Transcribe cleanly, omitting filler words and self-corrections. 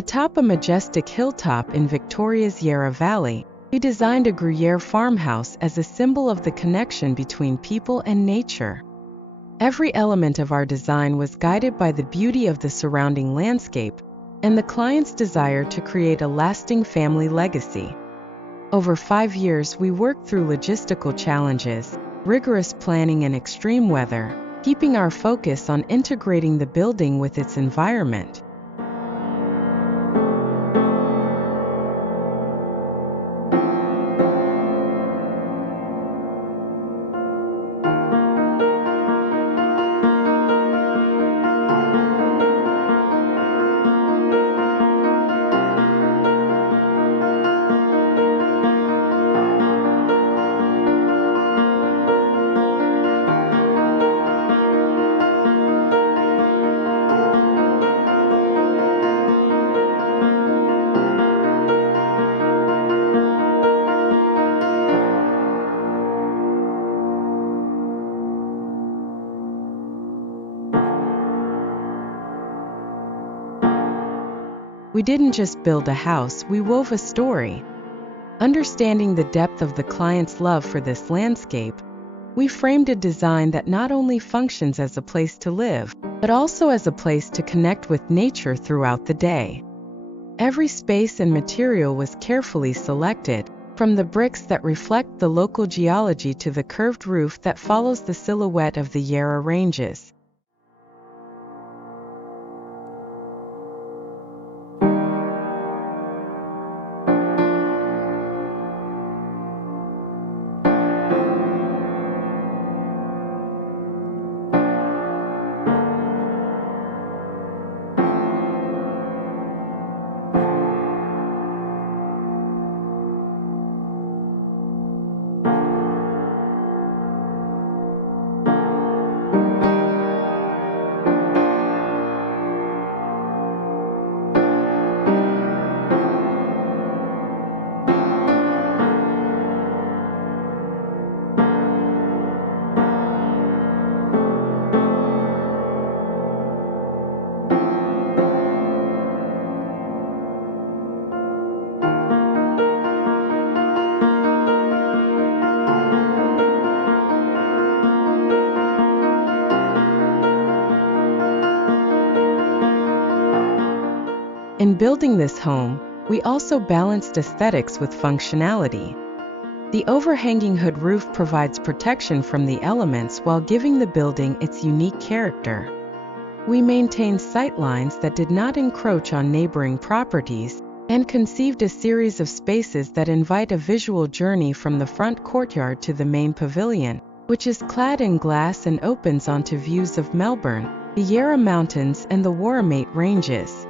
Atop a majestic hilltop in Victoria's Yarra Valley, we designed a Gruyere farmhouse as a symbol of the connection between people and nature. Every element of our design was guided by the beauty of the surrounding landscape and the client's desire to create a lasting family legacy. Over 5 years, we worked through logistical challenges, rigorous planning, and extreme weather, keeping our focus on integrating the building with its environment. We didn't just build a house, we wove a story. Understanding the depth of the client's love for this landscape, we framed a design that not only functions as a place to live, but also as a place to connect with nature throughout the day. Every space and material was carefully selected, from the bricks that reflect the local geology to the curved roof that follows the silhouette of the Yarra Ranges. In building this home, we also balanced aesthetics with functionality. The overhanging hood roof provides protection from the elements while giving the building its unique character. We maintained sightlines that did not encroach on neighboring properties and conceived a series of spaces that invite a visual journey from the front courtyard to the main pavilion, which is clad in glass and opens onto views of Melbourne, the Yarra Mountains, and the Yarra Ranges.